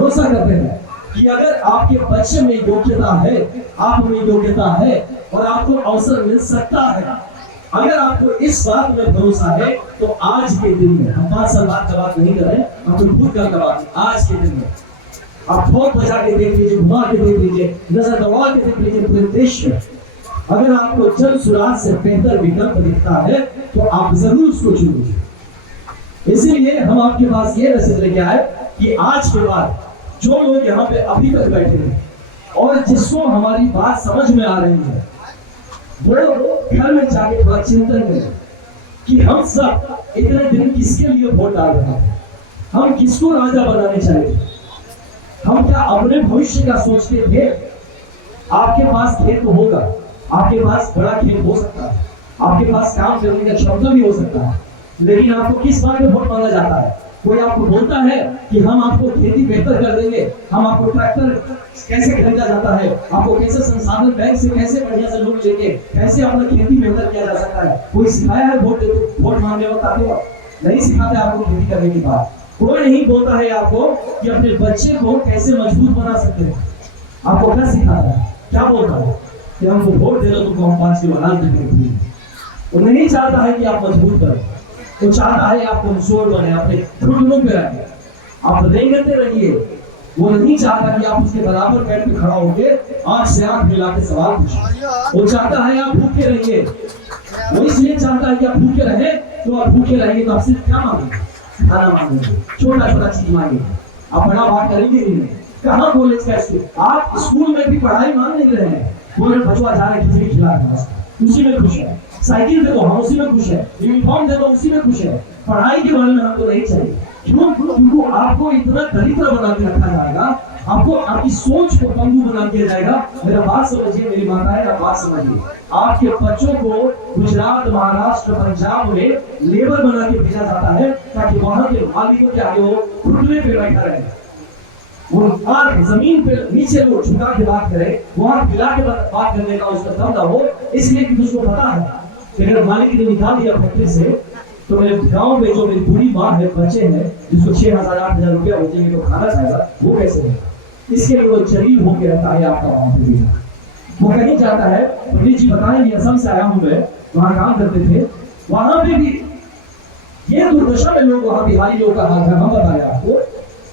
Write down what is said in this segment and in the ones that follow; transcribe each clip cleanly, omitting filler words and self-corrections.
भरोसा करते हैं कि अगर आपके बच्चे में योग्यता है, आप में योग्यता है और आपको अवसर मिल सकता है, अगर आपको इस बात में भरोसा है तो आज के दिन में, हम 5 साल बाद का बात नहीं कर रहे, हम तो खुद का बात, आज के दिन में आप फोन बजा के देख लीजिए, घुमा के देख लीजिए, नजर दौड़ा के देख लीजिए, पूरे देश में अगर आपको जन सुराज से बेहतर विकल्प दिखता है तो आप जरूर उसको चुनिए। इसीलिए हम आपके पास ये मैसेज लेके आए कि आज के बाद जो लोग यहाँ पे अभी तक बैठे हैं और जिसको हमारी बात समझ में आ रही है, वो घर में जाके थोड़ा चिंतन करें कि हम सब इतने दिन किसके लिए वोट डाल रहे हैं, हम किसको राजा बनाने चाहिए, हम क्या अपने भविष्य का सोचते थे। आपके पास खेत तो होगा, आपके पास बड़ा खेत हो सकता है, आपके पास काम करने का क्षमता भी हो सकता है, लेकिन आपको किस बात में वोट मांगा जाता है? कोई आपको बोलता है कि हम आपको खेती बेहतर कर देंगे, हम आपको ट्रैक्टर कैसे खरीदा जाता है, आपको कैसे संसाधन बैंक से कैसे बढ़िया से लोन लेके कैसे अपना खेती बेहतर किया जा सकता है, कोई सिखाया है वोट मांगने वक्त आपको? नहीं सिखाते आपको खेती करने की बात। कोई नहीं बोलता है आपको कि अपने बच्चे को कैसे मजबूत बना सकते हैं। आपको क्या सिखाता है, क्या बोलता है कि हमको वोट दे दो तुमको हम 5 किलो अनाज देंगे। वो नहीं चाहता है कि आप मजबूत बने, वो चाहता है आप कमजोर बने, अपने घुटनों पे रहिए, आप रेंगते रहिए। वो नहीं चाहता कि आप उसके बराबर पैर पे खड़ा होकर आंख से आंख मिला के सवाल पूछें। वो चाहता है आप भूखे रहिए, वो इसलिए चाहता है कि आप भूखे रहे, तो आप भूखे रहेंगे तो आप सिर्फ क्या मांगेंगे? खाना मांगेंगे, छोटा छोटा चीज मांगेंगे, आप बड़ा बात करेंगे ही नहीं। कहाँ कॉलेज का आप स्कूल में भी पढ़ाई मांग नहीं रहे हैं, बोले बचवा जा रहे खिचड़ी खिला रहे, उसी में खुश है। साइकिल दे दो, हम उसी में खुश है। यूनिफॉर्म दे दो, उसी में खुश है। पढ़ाई के बारे में हमको नहीं चाहिए। क्यों? क्योंकि आपको इतना दरिद्र बना के रखा जाएगा, आपको आपकी सोच को पंगु बना दिया जाएगा। मेरा बात समझिए, मेरी माताएं आप बात समझिए। आपके बच्चों को गुजरात, महाराष्ट्र, पंजाब में लेबर बना के भेजा जाता है ताकि वहां के मालिकों के आगे वो घुटने पे बैठा रहे, वो जमीन पे नीचे वो झुका के बात करे, वहां खिला के बात करने का उसका दम ना हो। इसलिए कि उसको पता है कि अगर मालिक ने निकाल दिया फैक्ट्री से तो मेरे गांव में जो मेरी बूढ़ी माँ है, बच्चे हैं जिसको 6,000-8,000 रुपया बचेंगे तो खाना खाएगा, वो कैसे है? इसके लिए वो जलील होकर रहता है आपका वहां पे। वो कहीं जाता है, पंडित जी बताएंगे, असम से आया हूं मैं, वहां काम करते थे, वहां पे भी ये दुर्दशा में लोग, वहां बिहारी लोग का हाल है, हम बताया आपको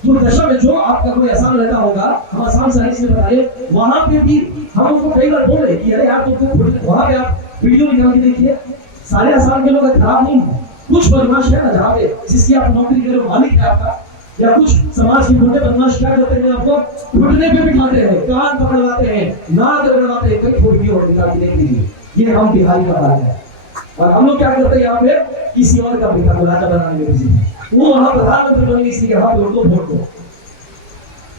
दुर्दशा में। जो आपका कोई आसान रहता होगा, हम आसान से नहीं बताइए, वहां पे भी हम उनको कई बार बोल रहे कि अरे आप तुमको वहां पे आप वीडियो निकाल के देखिए, सारे आसान के लोग खराब नहीं है, कुछ बदमाश है ना जहाँ पे जिसकी आप नौकरी कर रहे हो, मालिक है आपका, या कुछ समाज के गुंडे बदमाश क्या करते हैं, आपको घुटने पे बिठाते हैं, कान पकड़वाते हैं, नाक पकड़वाते हैं, कई वीडियो निकाल के देख लीजिए। ये हम बिहारी का हाल है। और हम लोग क्या करते हैं यहाँ पे, किसी और का बिठा राजा बनाने में बिजी, वो वहां प्रधानमंत्री बनेंगे इसलिए यहाँ पे उनको वोट दो।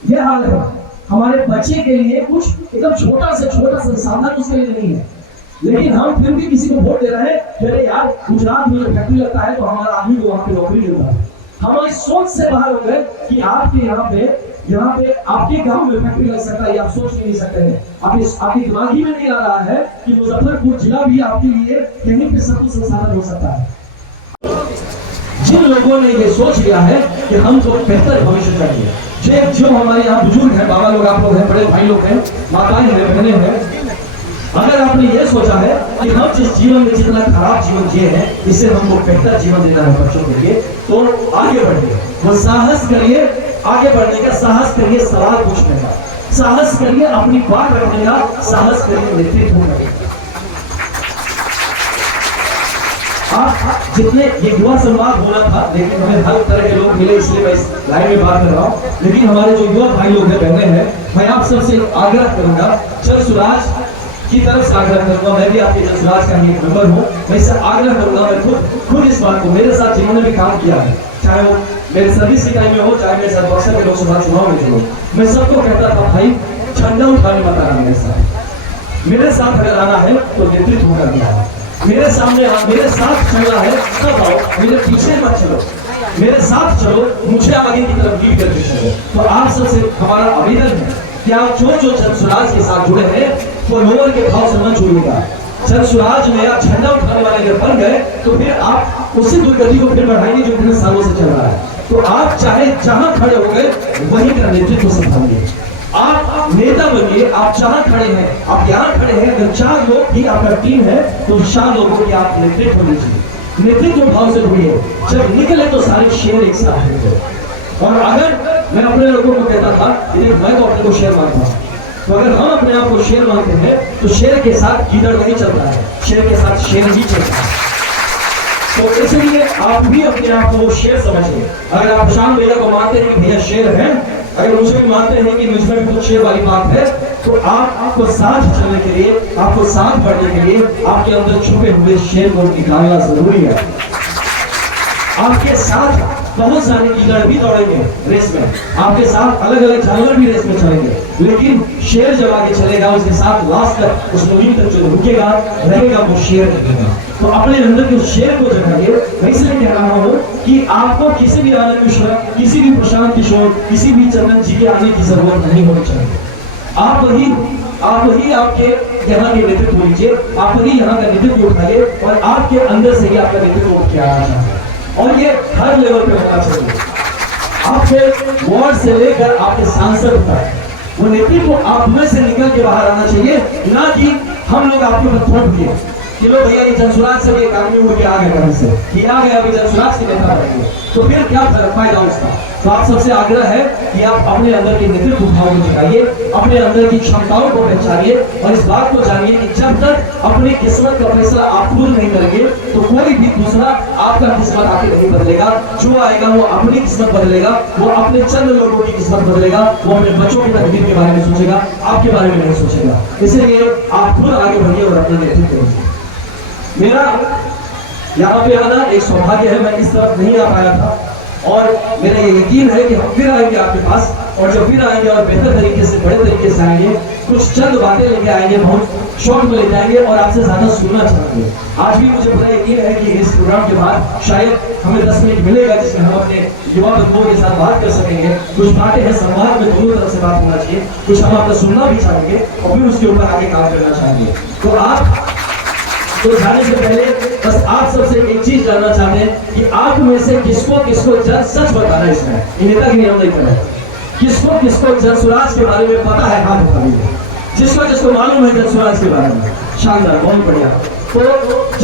ये हाल है। हमारे बच्चे के लिए कुछ एकदम छोटा से छोटा संसाधन उसके लिए नहीं है, लेकिन हम फिर भी किसी को वोट दे रहे हैं। अरे यार गुजरात में फैक्ट्री लगता है तो हमारा आदमी को वहां पे नौकरी मिल रहा है। हमारी सोच से बाहर हो गए कि आपके यहाँ पे आपके गांव में फैक्ट्री लग सकता है, आप सोच नहीं सकते हैं। आपके दिमाग ही में नहीं आ रहा है कि मुजफ्फरपुर जिला भी आपके लिए कहीं पे सब कुछ संसाधन हो सकता है। जिन लोगों ने ये सोच लिया है कि हमको बेहतर भविष्य चाहिए, जो हमारे यहाँ बुजुर्ग हैं, बाबा लोग, आप लोग हैं, बड़े भाई लोग हैं, माताएं हैं, बहनें हैं, अगर आपने ये सोचा है कि हम जिस जीवन में जितना खराब जीवन जिए हैं इससे हमको बेहतर जीवन देना है बच्चों के लिए, तो आगे बढ़िए, वो साहस करिए, आगे बढ़ने का साहस करिए, सवाल पूछने का साहस करिए, अपनी बात रखने का साहस करिए, नेतृत्व करिए। आप जितने ये युवा संवाद होना था, लेकिन हमें हर तरह के लोग मिले इसलिए मैं इस लाइन में बात कर रहा हूँ। लेकिन हमारे जो युवा भाई लोग हैं, बहनें हैं, मैं आप सबसे आग्रह करूंगा, जन सुराज की तरफ से आग्रह करूंगा, मैं भी आपके जन सुराज का एक मेंबर हूँ, मैं इससे आग्रह करूंगा, मैं खुद इस बात को, मेरे साथ जिन्होंने भी काम किया है, चाहे वो मेरे सर्विस की टाइम में हो, चाहे मेरे साथ बक्सर के लोकसभा चुनाव में हो, मैं सबको कहता था भाई झंडा उठाने मत आना मेरे साथ अगर आना है तो नेतृत्व करना है, मेरे सामने मेरे साथ चलना है तब आओ, मेरे पीछे मत चलो, मेरे साथ चलो, मुझे आगे की तरफ लीड करके चलो। तो आप सबसे हमारा आवेदन है कि आप जो जन सुराज के साथ जुड़े हैं वो लोअर के भाव से मत जुड़िएगा। जन सुराज में आप झंडा उठाने वाले अगर बन गए तो फिर आप उसी दुर्गति को फिर बढ़ाएंगे जो इतने सालों से चल रहा है। तो आप चाहे जहां खड़े हो गए वहीं का नेतृत्व संभालिए। आप नेता बनिए, आप जहां खड़े हैं, आप यहाँ खड़े हैं, अगर 4 लोग की आपका टीम है तो 4 लोगों की आप नेतृत्व लीजिए, नेतृत्व भाव से ढूंढिए। जब निकले तो सारे शेर एक साथ होंगे। और अगर मैं अपने लोगों को कहता था कि मैं तो अपने को शेर मानता हूं, तो अगर हम अपने आप को शेर मानते हैं तो शेर के साथ गीदड़ नहीं चलता है, शेर के साथ शेर ही चलता है। तो इसलिए आप भी अपने आप को शेर समझिए। अगर आप प्रशांत भैया को मानते हैं कि भैया शेर है, अगर मुझे भी मानते हैं कि मुझमें भी कुछ शेर वाली बात है, तो आपको साथ चलने के लिए, आपको साथ बढ़ने के लिए आपके अंदर छुपे हुए शेर को निकालना जरूरी है। आपके साथ बहुत सारे कीड़े भी दौड़ेंगे रेस में, आपके साथ अलग अलग जानवर भी रेस में चलेंगे, लेकिन शेर जब आगे चलेगा उसके साथ लास्ट तक उस मुहिम तक जो रुकेगा रहेगा वो शेर रहेगा। तो अपने अंदर के उस शेर को जगाइए। मैं इसलिए कह रहा हूँ कि आपको किसी भी आनंद मिश्रा, किसी भी प्रशांत किशोर, किसी भी चंदन जी के आने की जरूरत नहीं होनी चाहिए। आप ही आपके यहाँ के नेतृत्व लीजिए, आप ही यहाँ का नेतृत्व उठाइए और आपके अंदर से ही आपका नेतृत्व उठ के आना चाहिए। और ये हर लेवल पे होना चाहिए, आपके वार्ड से लेकर आपके सांसद तक वो नेतृत्व आप में से निकल के बाहर आना चाहिए, ना कि हम लोग आपके ऊपर थोप दिए कि लो भैया ये जनसुराज से भी एक आदमी उठ के आ गया कहीं से, कि आ गया अभी जनसुराज के नेता बनेंगे, तो फिर क्या फायदा उसका। तो आप सबसे आग्रह है कि आप अपने अंदर के नेतृत्व भाव को जगाइए, अपने अंदर की क्षमताओं को पहचानिए और इस बात को जानिए कि जब तक अपनी किस्मत का फैसला आप खुद नहीं करेंगे तो कोई भी दूसरा आपका किस्मत आके नहीं बदलेगा। जो आएगा वो अपनी किस्मत बदलेगा, वो अपने चंद लोगों की किस्मत बदलेगा, वो अपने बच्चों की तकदीर के बारे में सोचेगा, आपके बारे में नहीं सोचेगा। इसलिए आप खुद आगे बढ़िए और अपना नेतृत्व करिए। मेरा यहाँ पे आना एक सौभाग्य है, मैं इस तरफ नहीं आ पाया था और मेरा ये यकीन है कि हम फिर आएंगे आपके पास, और जब फिर आएंगे और बेहतर तरीके से, बड़े तरीके से आएंगे, कुछ चंद बातें लेके आएंगे, बहुत शौक में ले जाएंगे और आपसे ज्यादा सुनना चाहेंगे। आज भी मुझे पूरा यकीन है कि इस प्रोग्राम के बाद शायद हमें 10 मिनट मिलेगा जिसमें हम अपने युवा बंधुओं के साथ बात कर सकेंगे। कुछ बातें हैं, संवाद में दोनों तरफ से बात होना चाहिए, कुछ हम आपका सुनना भी चाहेंगे और फिर उसके ऊपर आगे काम करना चाहेंगे। तो आप तो जाने से पहले बस आप सबसे एक चीज जानना चाहते हैं कि आप में से किसको सच बताना, इसमें नेता की नियम नहीं कर रहे, किसको जनसुराज के बारे में पता है, हाथ उठाइए। जिसको मालूम है जनसुराज के बारे में, शानदार, बहुत बढ़िया। तो